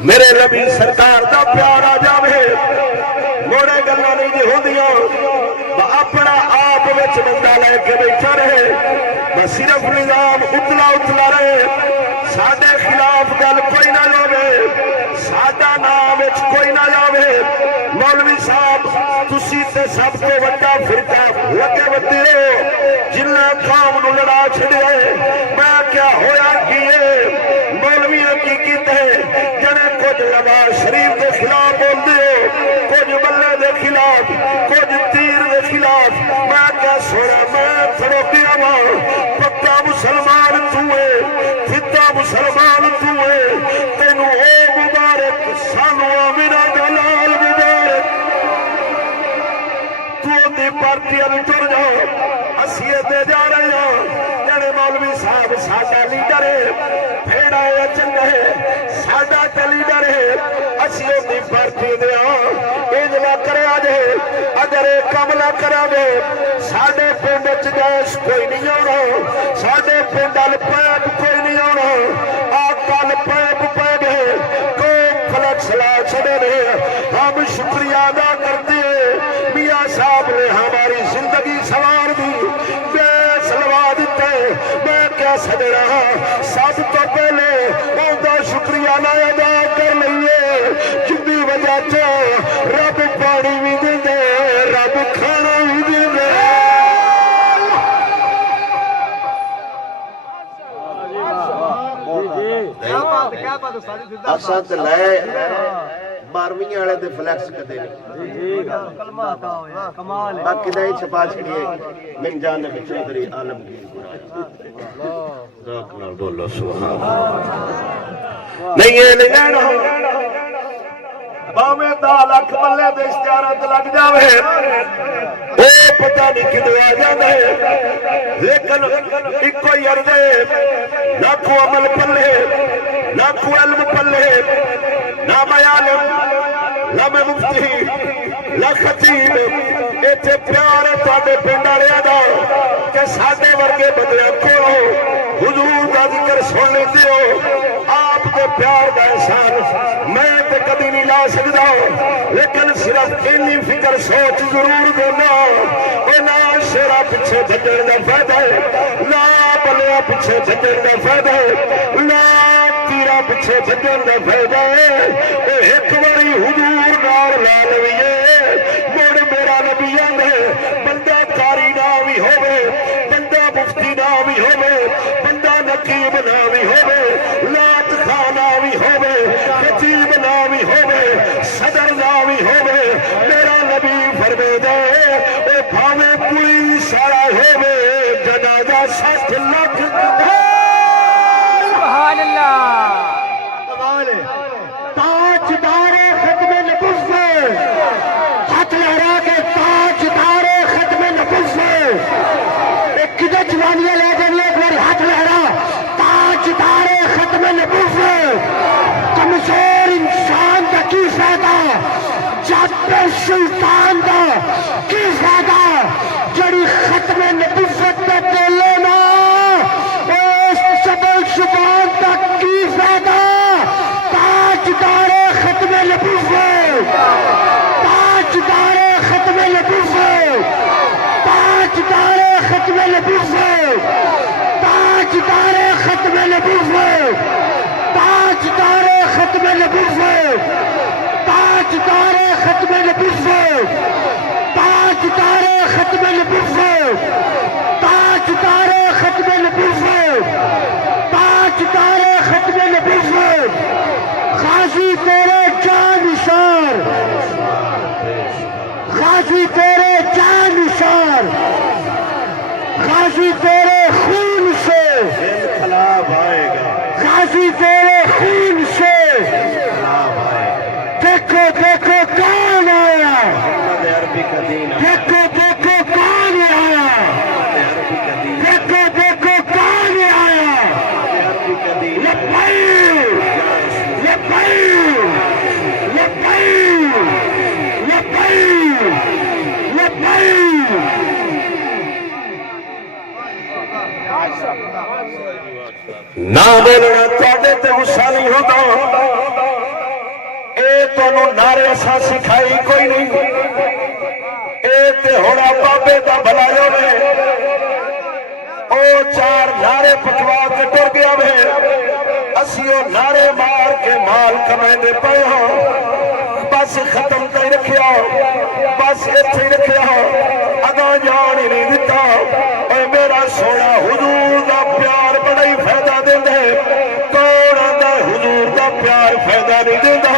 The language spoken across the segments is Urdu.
میرے نبی سرکار دا پیار آ جاوے موڑے گلاں نہیں جی ہوندیاں اپنا آپ وچ بندہ لے کے بیٹھا رہے بس صرف نظام اتلا اتلا رہے ساڈے خلاف گل کوئی نہ جاوے ساڈا نام وچ کوئی نہ جاوے مولوی صاحب تسی تے سب تو وڈا فرقہ لگے ودے ہو جنہاں قوم نو لڑا چھڑے میں کیا ہویا کیے مولویاں کی کیتے جڑے کچھ نواز شریف کے خلاف بولدے ہو کچھ بلے دے خلاف کچھ تیر دے خلاف میں کیا سونا میں کھڑوتیا ماں پکا مسلمان تو ہے فتا مسلمان تو ہے تینوں اے مبارک سانو آمینہ جلال مبارک تو دی پارٹی ابھی ٹر جاؤ اسیے دے جا رہے ہیں جڑے مولوی صاحب ساڈا لیڈر ہے پھیڑا ہے چنگا ہے ساڈا تے لیڈر ہے اسیے دی پارٹی دے اجلا کریا جے اگر کم نہ کرا دے ساڈے پنڈ وچ گیس کوئی نہیں آنا ساڈے پنڈ ال پیپ کوئی نہیں آنا آ کل پیپ پہ گئے کو فلکس لا چھڑے رہے ہم شکریہ ادا کرتے ہیں میاں صاحب نے ہماری زندگی سوار دی بے سلوا دیتے میں کیا سجڑا سب تو پہلے ان کا شکریہ نہ ادا کر لئیے جنی وجہ تو رب پانی بھی دے دے رب کھانا بھی دے دے اسد لے بارویں والے دے فلیکس کدے نہیں باقی دا ہی چھپا چھڑیے من جانب چودھری عالمگیر بولو سبحان نہیں ہے نہیں باویں دا لکھ بلے دے اشتہارات لگ جاوے او پتہ نہیں کدو آ جاندے لیکن اکو ہی عرض ہے نہ کو عمل پلے نہ کو علم پلے نہ عالم نہ مفتی نہ خطیب ایتھے پیار ہے تواڈے پنڈ والےاں دا کہ ساڈے ورگے بندیاں کولوں حضور دا ذکر سن لیندے ہو آپ کے پیار دا احسان میں تے کبھی نہیں لا سکدا لیکن صرف اینی فکر سوچ ضرور دینا اے نہ شیرا پیچھے بھجن دا فائدہ ہے نہ بلیا پیچھے بھجن دا فائدہ ہے نہ تیرا پیچھے بھجن دا فائدہ ہے اے ایک باری حضور نال لا لویے مڑ میرا نبی آندا بندہ کاری نہ بھی ہوے بندہ مفتی نہ بھی ہوے بندہ نقیب نہ بھی ہوے لات خانہ بھی ہوے خطیب نہ بھی ہوے صدر نہ بھی ہوے میرا نبی فرماتا ہے اے بھاوے کوئی سارا ہوے جنازہ 60 لاکھ سبحان اللہ تاجدار ختم نبوت ہاتھ لہرا کے تاجدار ختم نبوت ایک کدھر جوانیاں لے جائیں ایک بار ہاتھ لہرا تاجدار ختم نبوت کمزور انسان کا کی فائدہ جابر سلطان کا کی فائدہ جڑی ختم نبوت پہ بولے نا اس سبل زبان تک کی فائدہ تاجدار ختم نبوت تاجدار ختم نبوت تاجدار ختم نبوت تاجدار ختم نبوت تاجدار ختم نبوت تاجدار ختم نبوت تاجدار ختم نبوت تاجدار ختم نبوت تاجدار ختم نبوت غازی تیرے جان نثار غازی تیرے جان نثار غازی تیرے خون سے انقلاب آئے گا غازی تیرے خون سے دیکھو دیکھو کون آیا محمد عربی کا دین دیکھو دیکھو کون آیا عربی کا دین دیکھو دیکھو کون آیا عربی کا دین لبیک لبیک لبیک لبیک لبیک نہ بولنا تواڈے تے غصہ نہیں ہوتا اے تانوں نعرے اساں سکھائی کوئی نہیں اے تے ہونا بابے دا بھلا ہوے او چار نعرے پٹوا کے ٹر گیا وے اسی او نعرے مار کے مال کمائندے پئے ہاں بس ختم تے رکھیا بس ایتھے ہی رکھیا اگاں جان ہی نہیں دتا اے میرا سونا حضور دا پیار بڑا ہی فائدہ دیندا ہے کون آندا حضور دا پیار فائدہ نہیں دیندا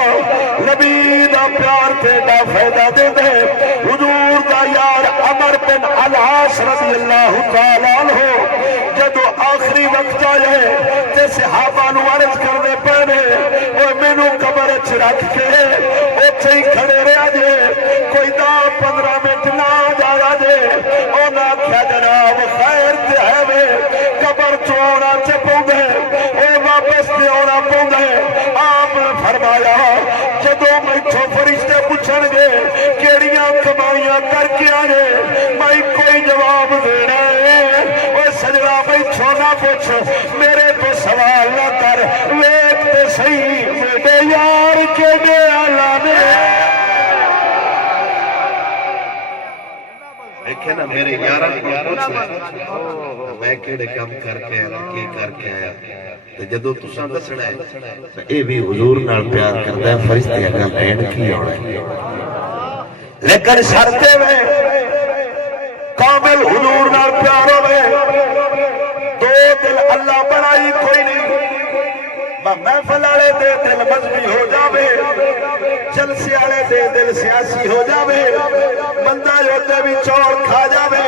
نبی دا پیار تیرا فائدہ دیندا ہے حضور دا یار عمر بن العاص رضی اللہ تعالی عنہ جدو آخری وقت آئے تے صحابہ نو عرض کرنے پہنے اور مینوں قبر اچھ رکھ کے اچھے ہی کھڑے رہا جے کوئی 10-15 منٹ نہ جایا جے اور نہ کیا جناب خیر تے ہے وے قبر تو آنا چپوں دے اور واپس تے آنا پوں دے آپ نے فرمایا جدو میٹھو فرشتے پوچھن گے کیڑیاں کمائیاں کر کے آئے میں کوئی جواب دینا ہے اور سجدہ بیٹھو نہ پوچھ میرے تو سوال نہ کر ویک تے صحیح میرے یار کے دے آلانے دیکھیں نا میرے یارن کو پوچھ میں کیڑے کام کر کے آیا کی کر کے آیا جدو تساں دسنا ہے اے بھی حضور نال پیار کردا ہے فرشتے اگے بین کی ہونا ہے لیکن شرطے میں کامل حضور نال پیار ہوے دو دل اللہ بنائی کوئی نہیں محفل والے دے دل مذہبی ہو جاوے جلسے والے دے دل سیاسی ہو جاوے بندہ ہوتے بھی چور کھا جاوے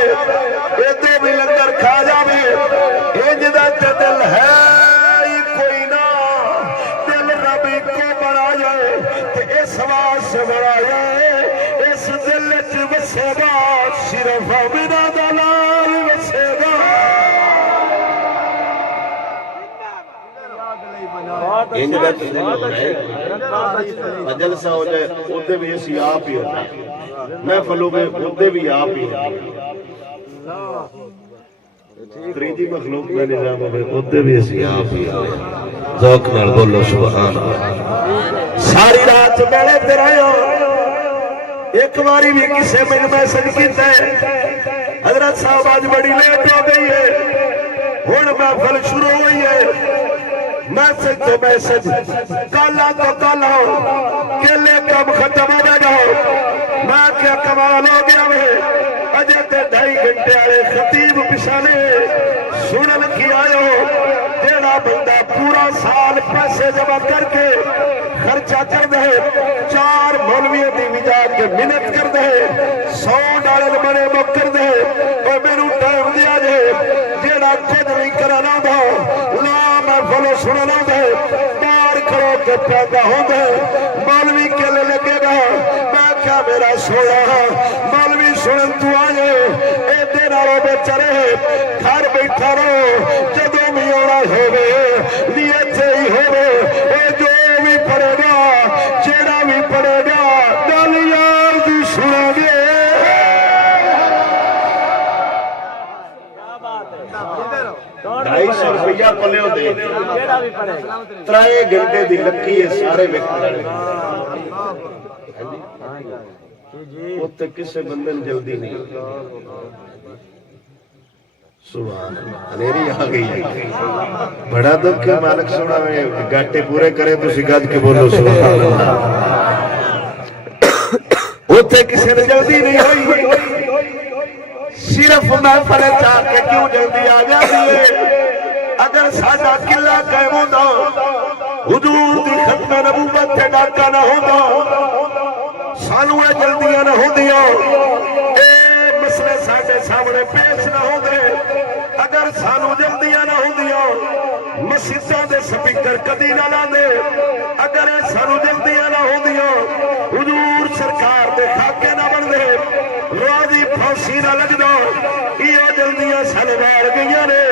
ایدے بھی لنگر کھا جاوے انج دا تے دل ہے ہی کوئی نہ دل رب کو بنایا تے اس واسطے بنایا اس دل وچ وسے گا صرف بنا دلال وسے گا انج دا دل ہے جلسہ ہو جائے اودے بھی اسی آپ ہی ہوتا محفلوں میں اودے بھی آپ ہی تریجی مخلوق کا نظام ہوئے اودے بھی اسی آپ ہی ذوق نال بولو سبحان اللہ ساری رات بیٹھے تے رہے ایک باری بھی کسے میں میسج کیتا ہے حضرت صاحب آج بڑی لیٹ ہو گئی ہے ہن محفل شروع ہوئی ہے میسج تو میسج کالا تو کالا کیلے کم ختم ہو جاؤ میں کیا کمال ہو گیا میں اجے تے 2.5 گھنٹے والے خطیب پچھانے سنن کی آئے جیڑا بندہ پورا سال پیسے جمع کر کے خرچہ کر دے 4 مولویوں دی وجہ کے منت کر دے $100 بڑے مک کر دے اور میرے ٹائم دیا جے جیڑا خود نہیں کرانا دا لا میں فلو سننا دے بار کرو کے پیدا ہو دے مولوی کے لے لگے گا میں کیا میرا سویا مولوی سنن تو آئے اے دینا رو بیچارے گھر بیٹھا رہو جدو بھی ہونا ہوئے نیت سے ہی ہوئے اے جو بھی پڑے گا جیڑا بھی پڑے گا دل یار دی سنا گے 250 روپیہ پلیو دے 3 گھنٹے دی لکی ہے سارے ویکھن اوتے کسے بندے جلدی نہیں سبحان اللہ انیری آ گئی ہے بڑا دکھ ہے مالک سونا میں گاٹے پورے کرے تو گج کے بولو سبحان اللہ اوتے کسے نے جلدی نہیں ہوئی صرف محفل چاہ کے کیوں جلدی آ جاتی ہے اگر ساڈا قلعہ قائم ہوندا حضور دی ختم نبوت تے ڈاکا نہ ہوندا سانو اے جلدیاں نہ ہوندیاں اے مسئلے ساڈے سامنے پیش نہ ہوندے اگر سانو جلدیاں نہ ہوندیاں مسجداں دے سپیکر کدی نہ لاندے اگر اے سانو جلدیاں نہ ہوندیاں حضور سرکار دے خاکے نہ بندے راضی پھانسی نہ لگدا یہ جلدیاں سانو مار گئیاں نے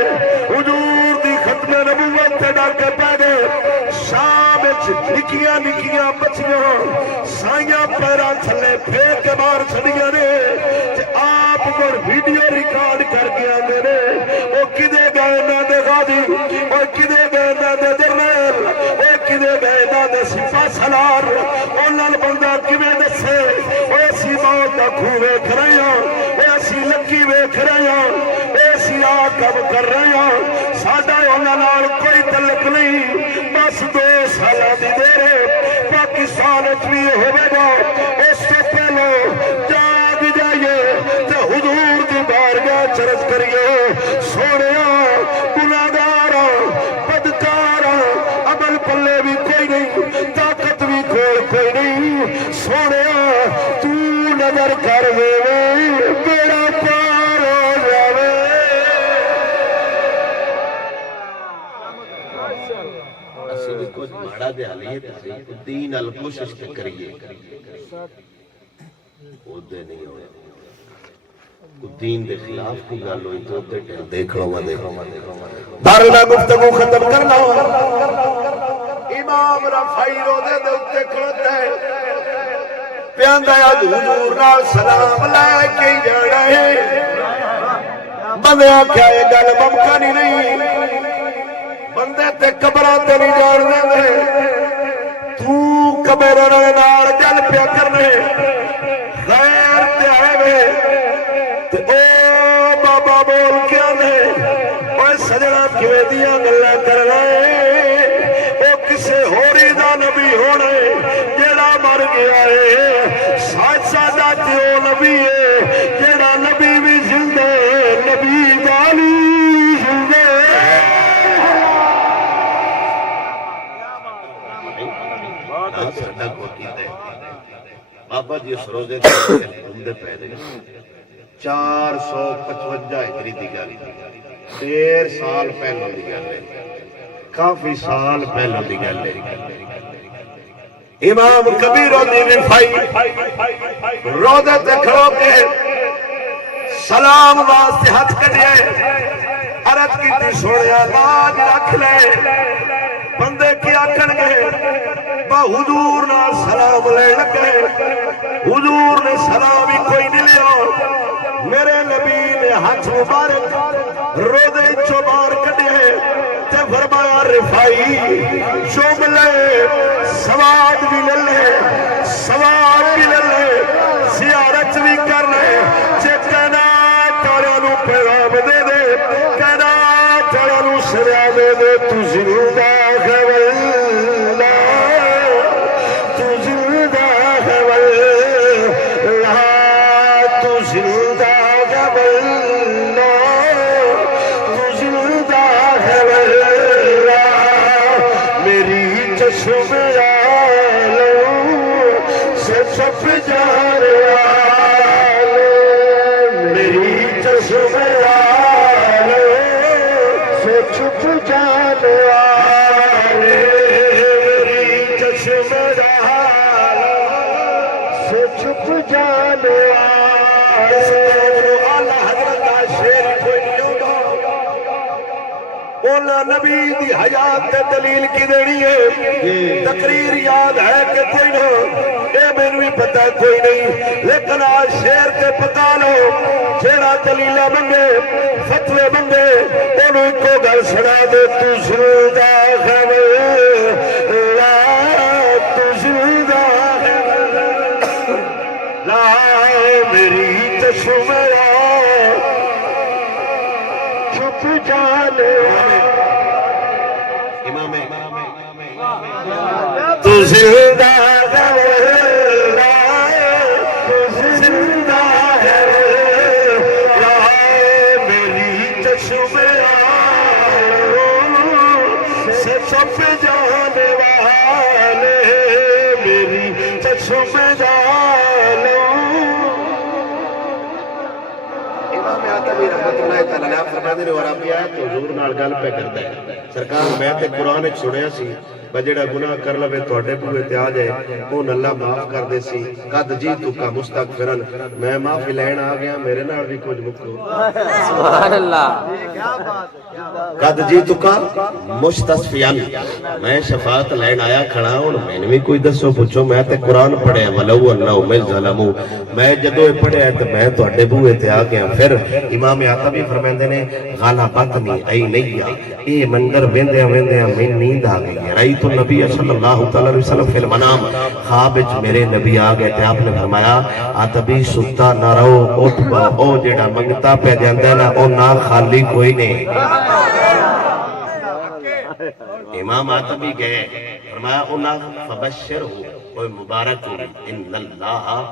حضور دی ختم نبوت تے ڈاکے پے گئے شام وچ نکیاں نکیاں بچیاں سائیاں پیراں تھلے پھیر کے مار چھڑیاں نے تے آپ کو ویڈیو ریکارڈ کر کے آندے نے او کدے دی او کدے گئے نہ دے جرنیل او کدے گئے نہ دے سپاہ سالار انہاں بندہ کیویں دسے او اسی موت دا کھو ویکھ رہے ہاں او اسی لکی ویکھ رہے ہاں او اسی آ کم کر رہے ہاں ساڈا انہاں نال کوئی تعلق نہیں بس 2 سالاں دی دیر ہے پاکستان وچ وی ہوے گا اس سے پہلے جاگ جائیے تے حضور دی بارگاہ چرچ کریے سونیا گناہگاراں بدکاراں عمل پلے بھی کوئی نہیں طاقت بھی کوئی نہیں سونیا تو نظر کر وے میرا پار ہو جاوے اسی بھی کچھ ماڑا دے حالیے دین ال کوشش کریے اودے نہیں ہوئے دین دے خلاف کو گل ہوئی تو دیکھ لو میں بارنا گفتگو ختم کرنا امام رفائی روزے دے اتے کھڑتا ہے پیاندا حضور نال سلام لے کے جانا ہے بندے آکھیا یہ گل ممکن ہی نہیں بندے تے قبراں تے نہیں جان دے تو قبراں نال گل پیا کرنے خیر تے آوے تے او بابا بول کے آنے اوے سجنا کیویں دیاں گلاں کرنا ہے او کسے ہوری دا نبی ہونا ہے جیڑا مر گیا ہے سچ ساڈا تے او نبی ہے جیڑا نبی بھی زندہ ہے نبی والی زندہ ہے بابا جی اس روزے گھومتے پہ 455 ہجری دی گل 13 سال پہلوں دی گل ہے کافی سال پہلوں دی گل ہے امام کبیر الدین رفائی روزے تے کھڑو کے سلام واسطے ہاتھ کڈے عرض کیتی سونیا لاج رکھ لے بندے کی آکھن گے با حضور نہ سلام لے لگے حضور نے سلام ہی کوئی نہیں لیا میرے نبی نے ہاتھ مبارک روزے چوں باہر کڈے تے فرمایا رفائی چوم لے سواد بھی لے لے سواد بھی لے لے زیارت بھی کر لے جے کہنا تاروں نو پیغام دے دے کہنا تاروں نو سرا دے دے تو زندہ ہے واللہ تو زندہ ہے واللہ تو زندہ ہے واللہ تو زندہ ہے واللہ میری چشم عالم سے چھپ جانے والے میری چشم عالم سے چھپ جانے والے میری چشم عالم سے چھپ جانے والے اعلیٰ حضرت کا شعر کوئی نہیں ہوگا اولا نبی دی حیات تے دلیل کی دینی ہے تقریر یاد ہے کہ کوئی نہ اے میں بھی پتہ کوئی نہیں لیکن آج شعر تے پکا لو جیڑا دلیلہ منگے فتوے منگے انہوں ایک کو گل سنا دے تو زندہ ہے لا تو زندہ ہے لا میری چشم چھپ جانے امام تو زندہ ہے لا تو زندہ ہے لا میری چشم سے چھپ جانے والے میری چشم سرکار میں تے قرآن ایک سنیا سی بجڑا گناہ کر لوے توڑے بوئے تے آ جائے اون اللہ معاف کر دے سی قد جیتو کا مستغفرن میں معافی لین آ گیا میرے نال بھی کچھ مکو سبحان اللہ قد جیتو کا مستغفرن میں شفاعت لین آیا کھڑا ہوں میں نے بھی کوئی دسو پوچھو میں تے قرآن پڑھے ولو انہو میں ظلمو میں جدو پڑھے تو میں توڑے بوئے تے آ گیا پھر امام عطا بھی فرمائے فرماندے نے غلبتنی ای نیا اے منظر ویندے ویندے میں نیند آ گئی ہے رأیت النبی صلی اللہ تعالی علیہ وسلم فی المنام خواب وچ میرے نبی آ گئے تے آپ نے فرمایا آتبی ستا نہ رہو اٹھ با او جڑا منگتا پہ جاندا نا او نہ خالی کوئی نہیں امام آتبی گئے فرمایا انہا فبشر ہو کوئی مبارک ہو ان اللہ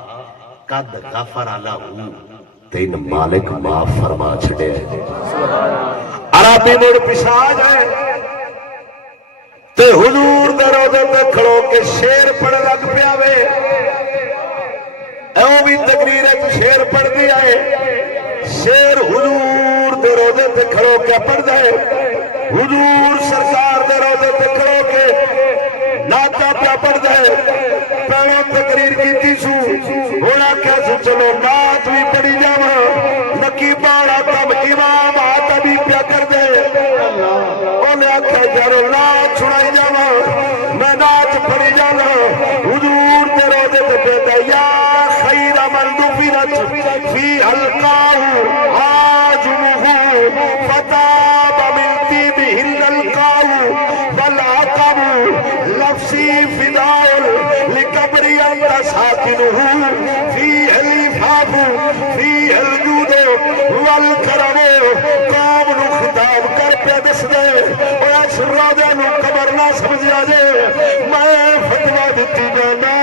قد غفر لہو تین مالک معاف فرما چھڑے عربی مڑ پسا جائے تے حضور دے روزے تے کھڑو کے شیر پڑھ لگ پیا وے ایوں بھی تقریر ہے شیر پڑھ دیا ہے شیر حضور دے روزے تے کھڑو کے پڑھ جائے حضور سرکار دے روزے تے کھڑو کے ناتا پیا پڑھ جائے پہلوں تقریر کیتی سو ہونا کیسے چلو نات بھی پڑھی جاواں نقیبہ آتم امام آتم بھی پیا کر دے انہیں آکھا جارو نات سنائی جاواں میں نات پڑھی جانا حضور دے روزے تے بیٹا یا خیر من دفنت فی حلقاہ آجمہ فتاب من طیبہ القاہ والعقب لفظی فداء لقبری انت ساکنہ فیہ الفاف فیہ الجود والکرم قوم نو خطاب کر پہ دس دے اور اس روزے نو قبر نہ سمجھا جے میں فتوہ دیتی جانا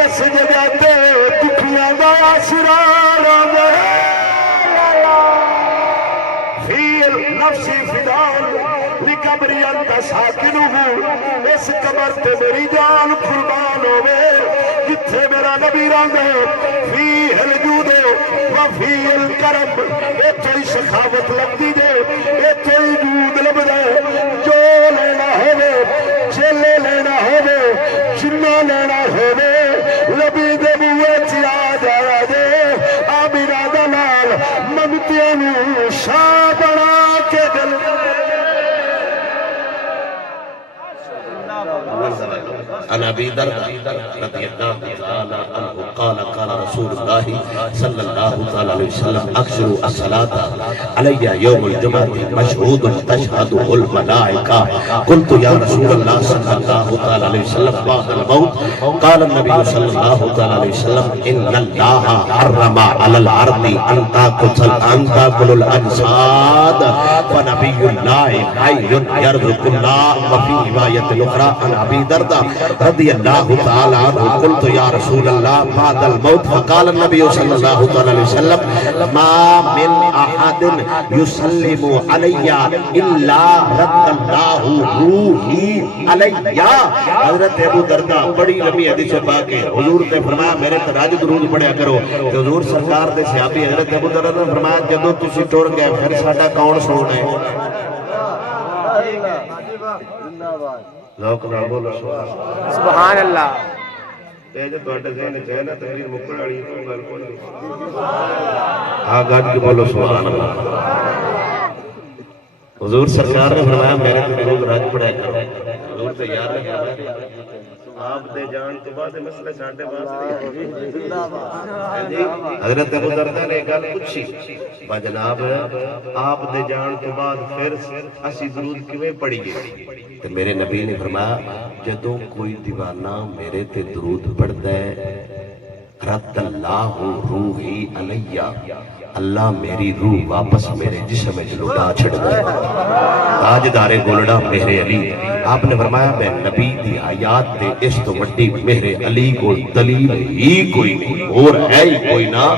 اس جگہ تے دکھیاں دا آسرار دے فیہ نفسی فداء لقبری انت ساکنہ اس قبر تے میری جان قربان ہوئے جتھے میرا نبی رنگ ہے فیہ الجود وفیہ الکرم ایتھے ہی سخاوت لگتی دے ایتھے ہی جود لب دے جو لینا ہوئے چلے لینا ہوئے جنہ لینا ہوئے لبی دے بوئے چیا جایا دے آمینہ دلال ممتینو شاہ بڑا کے دل عن ابي درداء رضي الله تعالى عنه قال قال رسول الله صلى الله تعالى عليه وسلم اكثروا الصلاه علي يوم الجمعه مشهود تشهده الملائكه قلت يا رسول الله صلى الله تعالى عليه وسلم بعد الموت قال النبي صلى الله تعالى عليه وسلم ان الله حرم على الارض ان تاكل الاجساد فنبي الله حي يرزق الله وفي روايه اخرى عن ابي درداء رضی اللہ تعالی عنہ قلت یا رسول اللہ بعد الموت فقال النبی صلی اللہ علیہ وسلم ما من احد يسلم علی الا رد اللہ روحی علی حضرت ابو درداء بڑی لمبی حدیث پاک ہے حضور نے فرمایا میرے تراج درود پڑھیا کرو کہ حضور سرکار دے صحابی حضرت ابو درداء نے فرمایا جدوں تسی ٹر گئے پھر ساڈا کون سونا ہے لوک نہ بولو سبحان اللہ تے جو تواڈے ذہن وچ ہے نا تقریر مکن والی تو گل کوئی نہیں ہاں گج کے بولو سبحان اللہ حضور سرکار نے فرمایا میرے تے درود راج پڑھیا کرو حضور تے یار نے فرمایا آپ دے جان تو بعد مسئلہ ساڈے واسطے حضرت ابو درداء نے گل پوچھی با جناب آپ دے جان تو بعد پھر اسی درود کیویں پڑھیے تے میرے نبی نے فرمایا جدوں کوئی دیوانہ میرے تے درود پڑھدا ہے رد اللہ روحی علیہ اللہ میری روح واپس میرے جسم میں لٹا چھڑدا ہے تاجدار گولڑا مہر علی آپ نے فرمایا میں نبی دی آیات دے اس تو وڈی مہر علی کو دلیل ہی کوئی نہیں اور ہے ہی کوئی نہ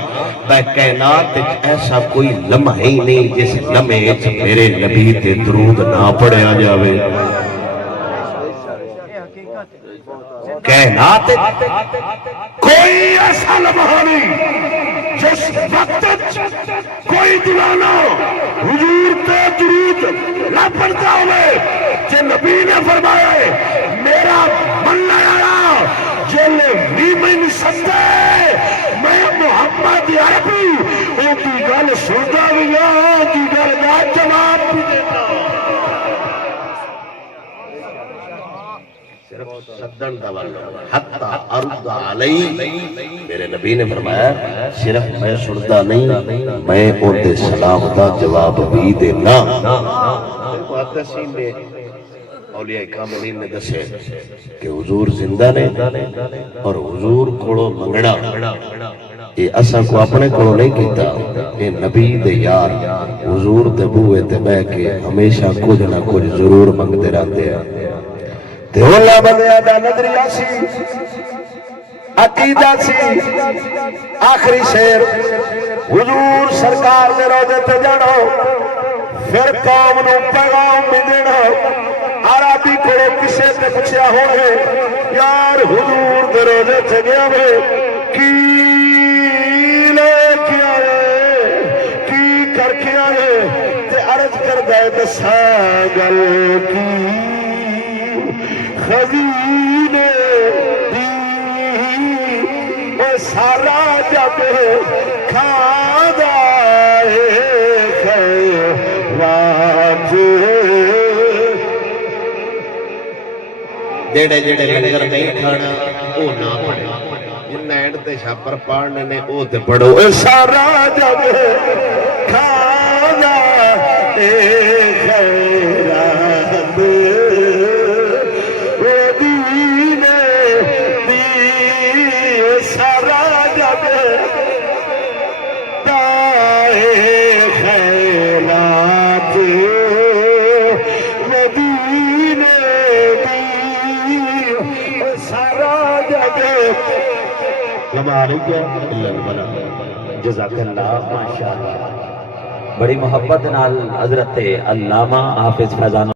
میں کائنات ایسا کوئی لمحہ ہی نہیں جس لمحے میرے نبی تے درود نہ پڑھیا جاوے کائنات کوئی ایسا لمحہ نہیں جس وقت کوئی دیوانہ حضور تے درود نہ پڑھتا ہوئے کہ نبی نے فرمایا ہے میرا من نہ آیا جل بھی میں نہیں سکتے میں محمد عربی وہ کی گل سنتا بھی ہوں کی گل کا جواب بھی دیتا صرف سدن دا والا حتی ارد علی میرے نبی نے فرمایا صرف میں سنتا نہیں میں ان دے سلام دا جواب بھی دینا محدثین نے اولیاء کاملین نے دسے کہ حضور زندہ نے اور حضور کولو منگنا یہ اساں کو اپنے کولو نہیں کیتا یہ نبی دے یار حضور دے بوئے تے بہ کے ہمیشہ کچھ نہ کچھ ضرور منگتے رہتے ہیں تے اللہ بندیاں دا نظریہ سی عقیدہ سی آخری شعر حضور سرکار دے روضے تے جانا پھر قوم نو پیغام بھی دینا عربی کو کسے تے پوچھیا ہوئے یار حضور دے روضے تے گیا وے کی لے کے آئے کی کر کے آئے تے عرض کر دے دساں گل کی خزینے دی وہ سارا جب کھادا ہے خیرات جڑے جڑے لنگر نہیں کھانا او نہ پڑھو جن اینڈ تے چھاپر پڑھنے نے او تے پڑھو سارا جب کھانا اے خیرات وہ دینے دی سارا جب دائے خیرات مدینے دی سارا جب جزاک اللہ ماشاءاللہ بڑی محبت نال حضرت علامہ حافظ فیضان